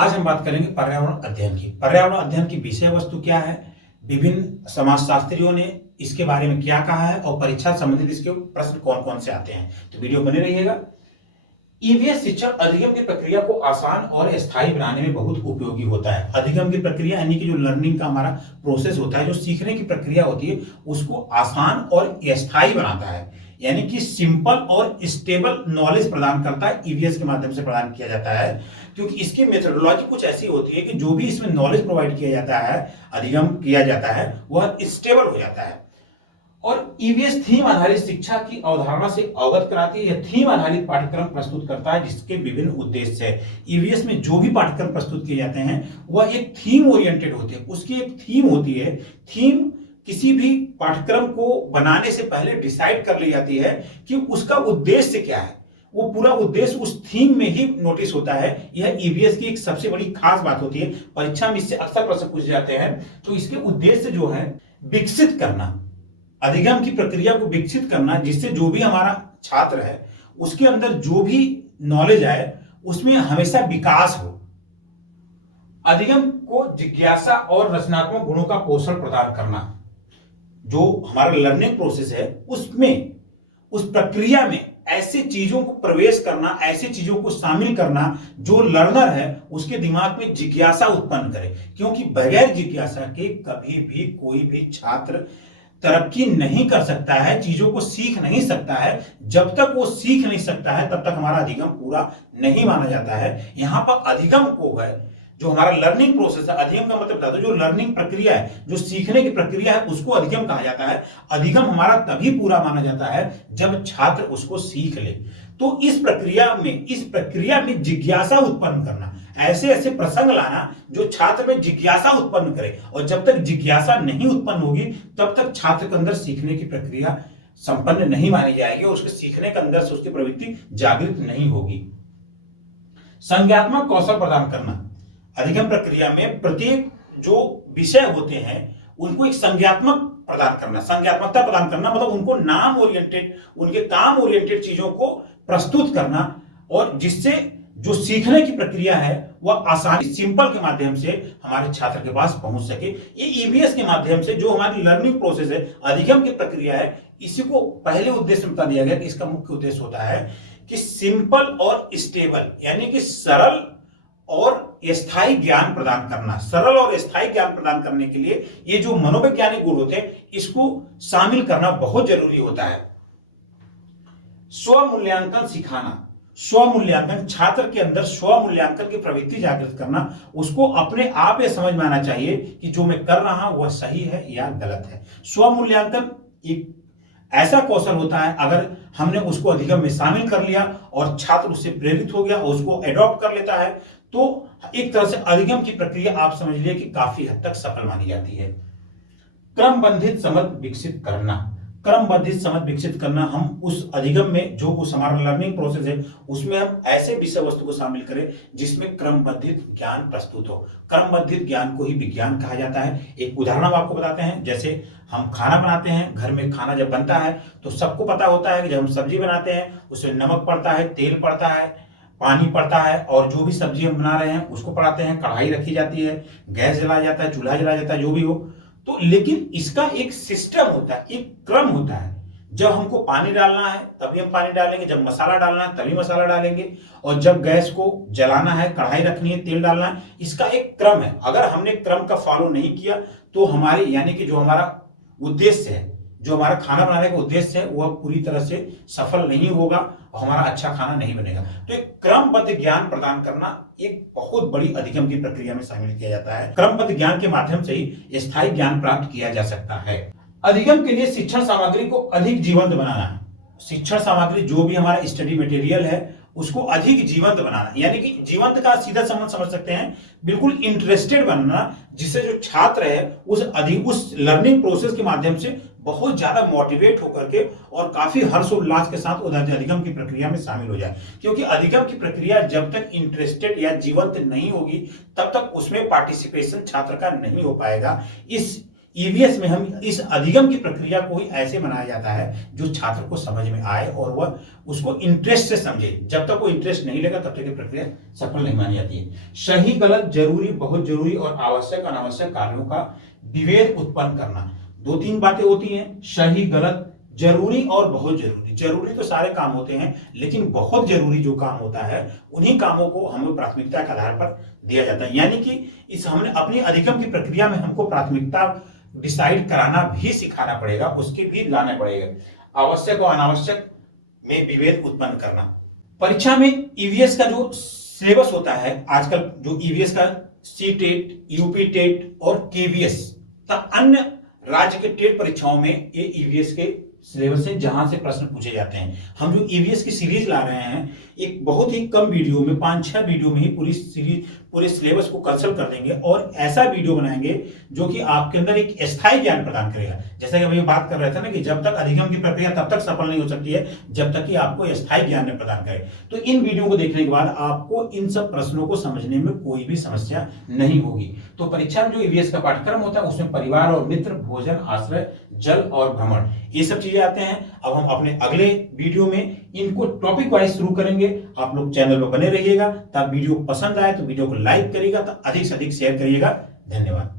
आज हम बात करेंगे पर्यावरण अध्ययन की। पर्यावरण अध्ययन की विषय वस्तु क्या है, विभिन्न समाजशास्त्रियों ने इसके बारे में क्या कहा है और परीक्षा संबंधित इसके प्रश्न कौन कौन से आते हैं। तो वीडियो बने रहिएगा। ईवीएस शिक्षण अधिगम की प्रक्रिया को आसान और स्थायी बनाने में बहुत उपयोगी होता है। अधिगम की प्रक्रिया यानी कि जो लर्निंग का हमारा प्रोसेस होता है, जो सीखने की प्रक्रिया होती है, उसको आसान और स्थायी बनाता है। यानी कि सिंपल और स्टेबल नॉलेज प्रदान करता है। ईवीएस के माध्यम से प्रदान किया जाता है, क्योंकि इसकी मेथोडोलॉजी कुछ ऐसी होती है कि जो भी इसमें नॉलेज प्रोवाइड किया जाता है, अधिगम किया जाता है, वह स्टेबल हो जाता है। और ईवीएस थीम आधारित शिक्षा की अवधारणा से अवगत कराती है। यह थीम आधारित पाठ्यक्रम प्रस्तुत करता है जिसके विभिन्न उद्देश्य है। ईवीएस में जो भी पाठ्यक्रम प्रस्तुत किए जाते हैं वह एक थीम ओरिएंटेड होते हैं। उसकी एक थीम होती है। थीम किसी भी पाठ्यक्रम को बनाने से पहले डिसाइड कर ली जाती है कि उसका उद्देश्य क्या है। वो पूरा उद्देश्य उस थीम में ही नोटिस होता है। यह ईवीएस की एक सबसे बड़ी खास बात होती है। परीक्षा में इससे अक्सर प्रश्न पूछे जाते हैं। तो इसके उद्देश्य जो है, विकसित करना, अधिगम की प्रक्रिया को विकसित करना, जिससे जो भी हमारा छात्र है उसके अंदर जो भी नॉलेज आए उसमें हमेशा विकास हो। अधिगम को जिज्ञासा और रचनात्मक गुणों का पोषण प्रदान करना। जो हमारा लर्निंग प्रोसेस है उसमें, उस प्रक्रिया में ऐसे चीजों को प्रवेश करना, ऐसी चीजों को शामिल करना जो लर्नर है उसके दिमाग में जिज्ञासा उत्पन्न करे। क्योंकि बगैर जिज्ञासा के कभी भी कोई भी छात्र तरक्की नहीं कर सकता है, चीजों को सीख नहीं सकता है। जब तक वो सीख नहीं सकता है तब तक हमारा अधिगम पूरा नहीं माना जाता है। यहां पर अधिगम को है, जो हमारा लर्निंग प्रोसेस है, अधिगम का मतलब बता दो, जो लर्निंग प्रक्रिया है, जो सीखने की प्रक्रिया है, उसको अधिगम कहा जाता है। अधिगम हमारा तभी पूरा माना जाता है जब छात्र उसको सीख ले। तो इस प्रक्रिया में जिज्ञासा उत्पन्न करना, ऐसे ऐसे प्रसंग लाना जो छात्र में जिज्ञासा उत्पन्न करे। और जब तक जिज्ञासा नहीं उत्पन्न होगी तब तक छात्र के अंदर सीखने की प्रक्रिया संपन्न नहीं मानी जाएगी और उसके सीखने के अंदर से उसकी प्रवृत्ति जागृत नहीं होगी। संज्ञात्मक कौशल प्रदान करना। अधिगम प्रक्रिया में प्रत्येक जो विषय होते हैं उनको एक संज्ञात्मक प्रदान करना, संज्ञात्मकता प्रदान करना, मतलब उनको नाम ओरिएंटेड, उनके काम ओरिएंटेड चीजों को प्रस्तुत करना, और जिससे जो सीखने की प्रक्रिया है वह आसानी, सिंपल के माध्यम से हमारे छात्र के पास पहुंच सके। ये ईवीएस के माध्यम से जो हमारी लर्निंग प्रोसेस है, अधिगम की प्रक्रिया है, इसी को पहले उद्देश्य बता दिया गया कि इसका मुख्य उद्देश्य होता है कि सिंपल और स्टेबल, यानी कि सरल और स्थायी ज्ञान प्रदान करना। सरल और स्थायी ज्ञान प्रदान करने के लिए ये जो मनोवैज्ञानिक गुण होते हैं इसको शामिल करना बहुत जरूरी होता है। स्वमूल्यांकन सिखाना। स्वमूल्यांकन, छात्र के अंदर स्वमूल्यांकन की प्रवृत्ति जागृत करना। उसको अपने आप ये समझ में आना चाहिए कि जो मैं कर रहा हूं वह सही है या गलत है। स्वमूल्यांकन एक ऐसा कौशल होता है, अगर हमने उसको अधिगम में शामिल कर लिया और छात्र उससे प्रेरित हो गया और उसको एडॉप्ट कर लेता है, तो एक तरह से अधिगम की प्रक्रिया आप समझ लीजिए कि काफी हद तक सफल मानी जाती है। क्रमबंधित समझ विकसित करना। क्रमबंधित समझ विकसित करना, हम उस अधिगम में जो उस हमारा लर्निंग प्रोसेस है उसमें हम ऐसे विषय वस्तु को शामिल करें जिसमें क्रमबंधित ज्ञान प्रस्तुत हो। क्रमबंधित ज्ञान को ही विज्ञान कहा जाता है। एक उदाहरण हम आपको बताते हैं। जैसे हम खाना बनाते हैं, घर में खाना जब बनता है तो सबको पता होता है कि जब हम सब्जी बनाते हैं उसमें नमक पड़ता है, तेल पड़ता है, पानी पड़ता है, और जो भी सब्जी हम बना रहे हैं उसको पड़ाते हैं, कढ़ाई रखी जाती है, गैस जलाया जाता है, चूल्हा जलाया जाता है, जो भी हो। तो लेकिन इसका एक सिस्टम होता है, एक क्रम होता है। जब हमको पानी डालना है तभी हम पानी डालेंगे, जब मसाला डालना है तभी मसाला डालेंगे, और जब गैस को जलाना है, कढ़ाई रखनी है, तेल डालना है, इसका एक क्रम है। अगर हमने क्रम का फॉलो नहीं किया तो हमारे, यानी कि जो हमारा उद्देश्य है, जो हमारा खाना बनाने का उद्देश्य है, वह पूरी तरह से सफल नहीं होगा और हमारा अच्छा खाना नहीं बनेगा। तो एक क्रमबद्ध ज्ञान प्रदान करना एक बहुत बड़ी अधिगम की प्रक्रिया में शामिल किया जाता है। क्रमबद्ध ज्ञान के माध्यम से ही स्थायी ज्ञान प्राप्त किया जा सकता है। अधिगम के लिए शिक्षण सामग्री को अधिक जीवंत बनाना। शिक्षण सामग्री, जो भी हमारा स्टडी मटेरियल है, उसको अधिक जीवंत बनाना, यानी कि जीवंत का सीधा संबंध समझ सकते हैं, बिल्कुल इंटरेस्टेड बनना, जिससे जो छात्र है उस लर्निंग प्रोसेस के माध्यम से बहुत ज्यादा मोटिवेट होकर के और काफी हर्षोल्लास के साथ अधिगम की प्रक्रिया में शामिल हो जाए। क्योंकि अधिगम की प्रक्रिया जब तक इंटरेस्टेड या जीवंत नहीं होगी तब तक उसमें पार्टिसिपेशन छात्र का नहीं हो पाएगा। ईवीएस में हम इस अधिगम की प्रक्रिया को ही ऐसे बनाया जाता है जो छात्र को समझ में आए और वह उसको इंटरेस्ट से समझे। जब तक वो इंटरेस्ट नहीं लेगा तब तक ये प्रक्रिया सफल नहीं मानी जाती है। सही गलत, जरूरी बहुत जरूरी और आवश्यक अनावश्यक कार्यों का विभेद उत्पन्न करना। दो तीन बातें होती हैं, सही गलत, जरूरी और बहुत जरूरी। जरूरी तो सारे काम होते हैं, लेकिन बहुत जरूरी जो काम होता है उन्हीं कामों को हमें प्राथमिकता के आधार पर दिया जाता है। यानी कि इस हमने अपनी अधिगम की प्रक्रिया में हमको प्राथमिकता डिसाइड कराना भी सिखाना पड़ेगा, उसके भी लाना पड़ेगा। आवश्यक और अनावश्यक में विभेद उत्पन्न करना। परीक्षा में ईवीएस का जो सिलेबस होता है आजकल, जो ईवीएस का सी टेट, यूपी टेट और केवीएस तथा अन्य राज्य के टेट परीक्षाओं में ये ईवीएस के सिलेबस से जहां से प्रश्न पूछे जाते हैं। हम जो ईवीएस की सीरीज ला रहे हैं, एक बहुत ही कम वीडियो में 5-6 वीडियो में ही पूरी सीरीज पूरे सिलेबस को कंसल्ट कर देंगे और ऐसा वीडियो बनाएंगे जो कि आपके अंदर एक स्थायी ज्ञान प्रदान करेगा। जैसा कि अभी बात कर रहे थे ना कि जब तक अधिगम की प्रक्रिया तब तक सफल नहीं हो सकती है जब तक कि आपको स्थायी ज्ञान न प्रदान करे। तो इन वीडियो को देखने के बाद आपको इन सब प्रश्नों को समझने में कोई भी समस्या नहीं होगी। तो परीक्षा में जो ईवीएस का पाठ्यक्रम होता है उसमें परिवार और मित्र, भोजन, आश्रय, जल और भ्रमण, ये सब चीजें आते हैं। अब हम अपने अगले वीडियो में इनको टॉपिक वाइज शुरू करेंगे। आप लोग चैनल पर बने रहिएगा। तब वीडियो पसंद आए तो वीडियो को लाइक करिएगा, तो अधिक से अधिक शेयर करिएगा। धन्यवाद।